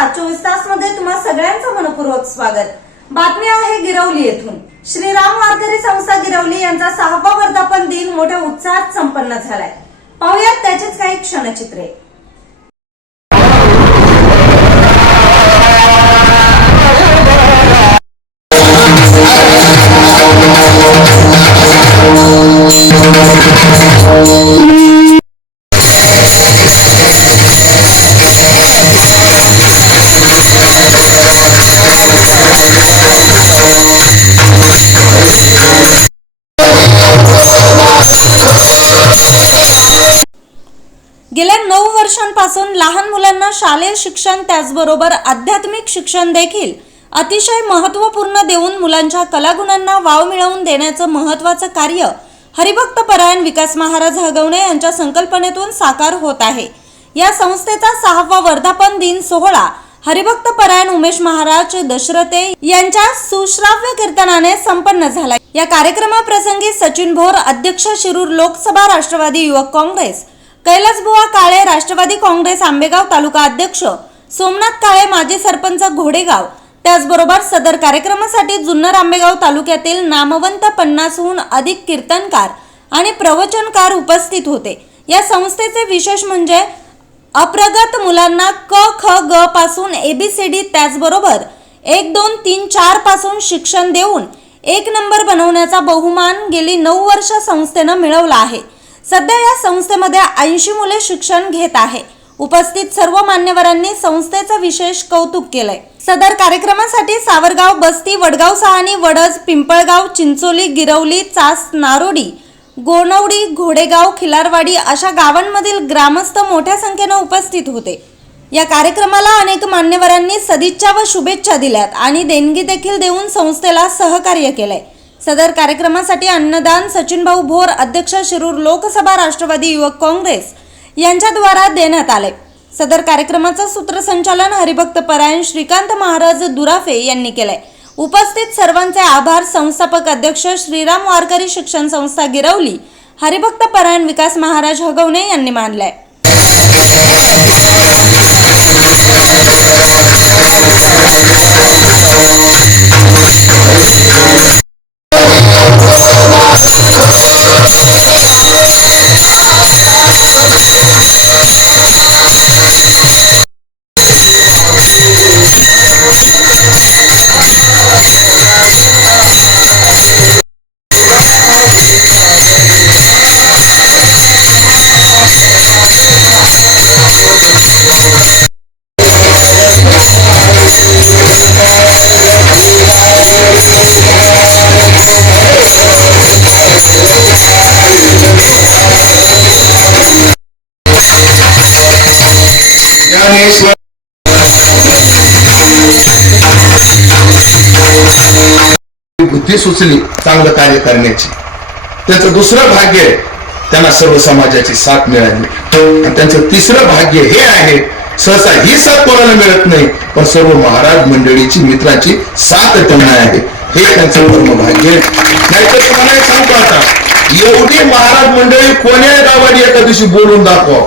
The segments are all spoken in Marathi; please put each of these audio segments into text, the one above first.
सात चोवीस तासमध्ये तुम्हा सगळ्यांचं मनपूर्वक स्वागत. बातमी आहे गिरवली येथून. श्रीराम वारकरी संस्था गिरवली यांचा सहावा वर्धापन दिन मोठ्या उत्साहात संपन्न झालाय. पाहुयात त्याचेच काही क्षणचित्रे. वर्षांपासून लहान मुलांना शालेय शिक्षण त्याचबरोबर आध्यात्मिक शिक्षण देखील अतिशय महत्त्वपूर्ण देऊन मुलांच्या कलागुणांना वाव मिळवून देण्याचं महत्त्वाचं कार्य हरिभक्त परायण विकास महाराज हगवणे यांच्या संकल्पनेतून साकार होत आहे. या संस्थेचा सहावा वर्धापन दिन सोहळा हरिभक्त परायण उमेश महाराज दशरथे यांच्या सुश्राव्य कीर्तनाने संपन्न झाला. या कार्यक्रमाप्रसंगी सचिन भोर अध्यक्ष शिरूर लोकसभा राष्ट्रवादी युवक काँग्रेस कैलासबुवा काळे राष्ट्रवादी काँग्रेस आंबेगाव तालुका अध्यक्ष सोमनाथ काळे माजी सरपंच घोडेगाव. त्याचबरोबर सदर कार्यक्रमासाठी जुन्नर आंबेगाव तालुक्यातील नामवंत पन्नासहून अधिक कीर्तनकार आणि प्रवचनकार उपस्थित होते. या संस्थेचे विशेष म्हणजे अप्रगत मुलांना क ख ग पासून एबीसीडी त्याचबरोबर एक दोन तीन चारपासून शिक्षण देऊन एक नंबर बनवण्याचा बहुमान गेली नऊ वर्ष संस्थेनं मिळवला आहे. सध्या या संस्थेमध्ये ऐंशी मुले शिक्षण घेत आहे. उपस्थित सर्व मान्यवरांनी संस्थेचं विशेष कौतुक केलंय. सदर कार्यक्रमासाठी सावरगाव बस्ती वडगाव सहानी वडज पिंपळगाव चिंचोली गिरवली चास नारोडी गोनवडी घोडेगाव खिलारवाडी अशा गावांमधील ग्रामस्थ मोठ्या संख्येनं उपस्थित होते. या कार्यक्रमाला अनेक मान्यवरांनी सदिच्छा व शुभेच्छा दिल्यात आणि देणगी देखील देऊन संस्थेला सहकार्य केलंय. सदर कार्यक्रमासाठी अन्नदान सचिन भाऊ भोर अध्यक्ष शिरूर लोकसभा राष्ट्रवादी युवक काँग्रेस यांच्याद्वारा देण्यात आले. सदर कार्यक्रमाचं सूत्रसंचालन हरिभक्त परायण श्रीकांत महाराज दुराफे यांनी केलंय. उपस्थित सर्वांचे आभार संस्थापक अध्यक्ष श्रीराम वारकरी शिक्षण संस्था गिरवली हरिभक्त परायण विकास महाराज हगवणे यांनी मानलाय. बुद्धी सुचली चांगलं कार्य करण्याची. त्याचं दुसरं भाग्य आहे, त्यांना सर्व समाजाची साथ मिळाली. आणि त्यांचं तिसरं भाग्य हे आहे सहसा ही साथ कोणाला मिळत नाही पण सर्व महाराज मंडळीची मित्राची साथ त्यांना आहे. हे त्यांचं परम भाग्य. नाहीतर तुम्हाला एक सांगतो आता एवढी महाराज मंडळी कोण्या गावाने एका दिवशी बोलून दाखवा.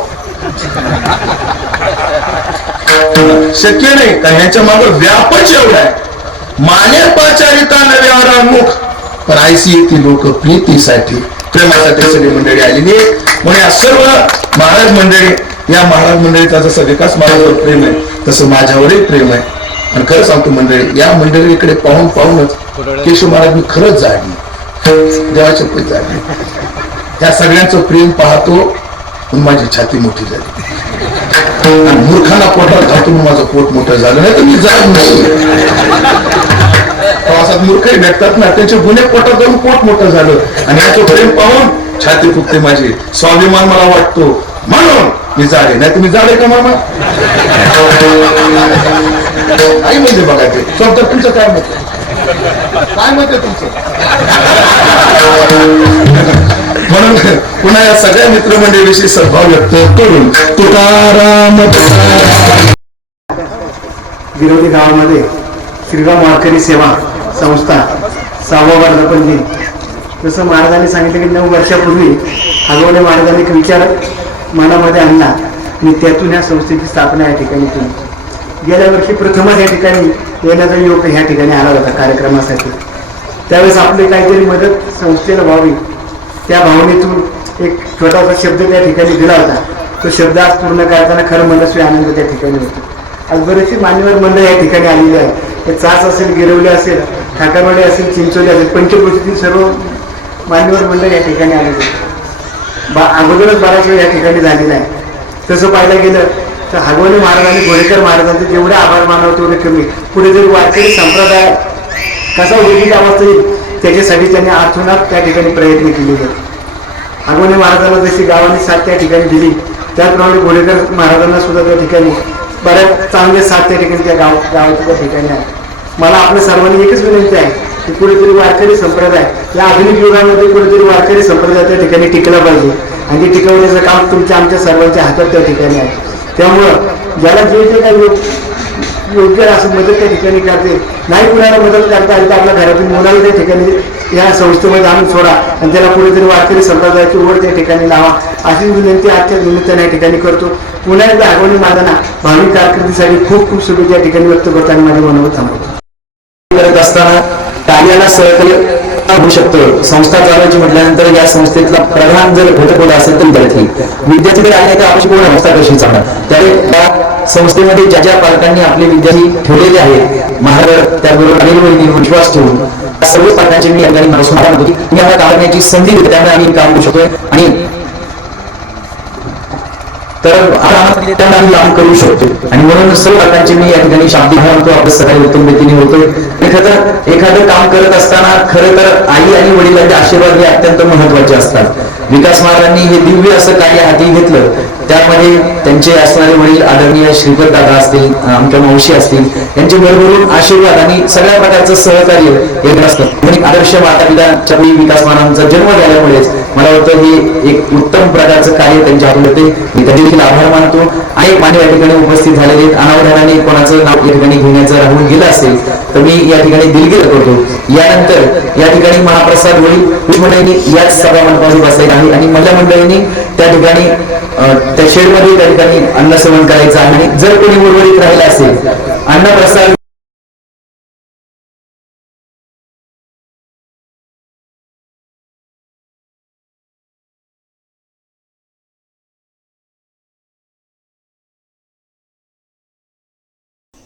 शक्य नाही कारण ह्याच्या मागे व्यापच एवढा आहे. माने पाचारिता पण आयसी ती लोक प्रीतीसाठी प्रेमासाठी सगळी मंडळी आलेली आहे. म्हणून या सर्व महाराज मंडळी या महाराज मंडळीचा जसा विकास माझ्यावर प्रेम आहे तसं माझ्यावरही प्रेम आहे. आणि खरं सांगतो मंडळी या मंडळीकडे पाहून पाहूनच केशव महाराज मी खरंच जागली. देवाच्या पैसे जागली. त्या सगळ्यांचं प्रेम पाहतो माझी छाती मोठी झाली. मूर्खांना पोटात घालतो माझं पोट मोठं झालं. नाही तर मी जात नाही प्रवासात मूर्खही भेटतात ना. त्यांचे गुन्हे पोटात जाऊन पोट मोठं झालं. आणि याचं प्रेम पाहून छाती फुकते माझी. स्वाभिमान मला वाटतो. म्हणून मी जाडे नाही तुम्ही जाडे का मामा? आई म्हणजे बघा ते शब्द तुमचं काय मत? काय मत आहे तुमचं? म्हणून पुन्हा या सगळ्या मित्रमंडळीविषयी सद्भाव व्यक्त करून तुकाराम तुकाराम विरोधी गावामध्ये श्रीराम वारकरी सेवा संस्था सहावा वर्धापन दिन जसं महाराजांनी सांगितलं की नऊ वर्षापूर्वी हगवणे महाराजांनी एक विचार मनामध्ये आणला आणि त्यातून ह्या संस्थेची स्थापना या ठिकाणी केली. गेल्या वर्षी प्रथमच या ठिकाणी येण्याचा योग ह्या ठिकाणी आला होता कार्यक्रमासाठी. त्यावेळेस आपली काहीतरी मदत संस्थेला व्हावी. त्या भावनेतून एक छोटासा शब्द त्या ठिकाणी दिला होता. तो शब्द आज पूर्ण करताना खरं मनस्वी आनंद त्या ठिकाणी होतो. आज बरेचसे मान्यवर मंडळ या ठिकाणी आलेली आहे हे चास असेल गिरवले असेल ठाकरवाडी असेल चिंचोली असेल पंचक्रोशीतील सर्व मान्यवर मंडळ या ठिकाणी आले बा अगोदरच बराच वेळ या ठिकाणी झालेला आहे. तसं पाहायला गेलं तर हगवणे महाराज आणि घोडेकर महाराजांचे जेवढे आभार मानव तेवढे कमी पुढे जर वारकरी संप्रदाय कसा उद्योगिक अवस्था येईल त्याच्यासाठी त्यांनी अर्थोनात त्या ठिकाणी प्रयत्न केले तर हगवणे महाराजांना जशी गावाने साथ त्या ठिकाणी दिली त्याचप्रमाणे घोडेकर महाराजांना सुद्धा त्या ठिकाणी बऱ्याच चांगले सात त्या ठिकाणी त्या गाव गावाच्या त्या ठिकाणी आहे मला आपल्या सर्वांनी एकच विनंती आहे की कुठेतरी वारकरी संप्रदाय या आधुनिक युगामध्ये कुठेतरी वारकरी संप्रदाय त्या ठिकाणी टिकला पाहिजे. आणि ते टिकवण्याचं काम तुमच्या आमच्या सर्वांच्या हातात त्या ठिकाणी आहे. त्यामुळं ज्याला जे जे काही योग्य असं मदत त्या ठिकाणी करते नाही कुणाला मदत करता आली तर आपल्या घरातून मुलाला त्या ठिकाणी या संस्थेमध्ये आणून सोडा आणि त्याला कुठेतरी वारकरी संप्रदायाची ओढ त्या ठिकाणी लावा. अशी विनंती आजच्या निमित्ताने या ठिकाणी करतो. पुन्हा एकदा आगवणी माझ्या भावी कारकिर्दीसाठी खूप खूप शुभेच्छा या ठिकाणी व्यक्त करताना माझे मनोगत थांबवतो. करत असताना कार्याला सहकार्य होऊ शकतो. संस्था चालवायची म्हटल्यानंतर या संस्थेतला प्रधान जर घटक होत असेल तर विद्यार्थी. विद्यार्थी आले तर आपली पूर्ण संस्था कशी चालणार त्यामुळे त्या संस्थेमध्ये ज्या ज्या पालकांनी आपले विद्यार्थी ठेवलेले आहेत महाराज त्याबरोबर अनिल वहिनी विश्वास ठेवून या सर्व पालकांची मी या ठिकाणी मनापासून आभार मी आम्हाला काम संधी दिली त्यामुळे आम्ही काम करू शकतोय. आणि तर आम्ही लाभ करू शकतो. आणि म्हणून सर्व मी या ठिकाणी शाब्दिक आभार मानतो आपलं सकाळी उत्तम रीतीने होतोय एखादं एखादं काम करत असताना खरं तर आई आणि वडिलांचे आशीर्वाद हे अत्यंत महत्त्वाचे असतात. विकास महाराजांनी हे दिव्य असं कार्य हाती घेतलं. त्यामध्ये त्यांचे असणारे वडील आदरणीय श्रीपद दादा असतील आमच्या मावशी असतील यांचे भरभरून आशीर्वाद आणि सगळ्या प्रकारचं सहकार्य येत असतं. आदर्श माता वेळी विकास महाराजांचा जन्म झाल्यामुळेच मला वाटतं हे एक उत्तम प्रकारचं कार्य त्यांच्या हातून होते मी त्या देखील आभार मानतो. आणि माझ्या या ठिकाणी उपस्थित झालेले अनावधानाने कोणाचं नाव या ठिकाणी घेण्याचं राहून गेलं असेल तर मी या ठिकाणी दिलगिरी करतो. यानंतर या ठिकाणी महाप्रसाद होईल पुरुष मंडळींनी याच सभा मंडपावर बसायला आहे. आणि महिला मंडळींनी त्या ठिकाणी त्या शेडमध्ये त्या ठिकाणी अन्न सेवन करायचं आहे. आणि जर कोणी उर्वरित राहिला असेल अन्नप्रसाद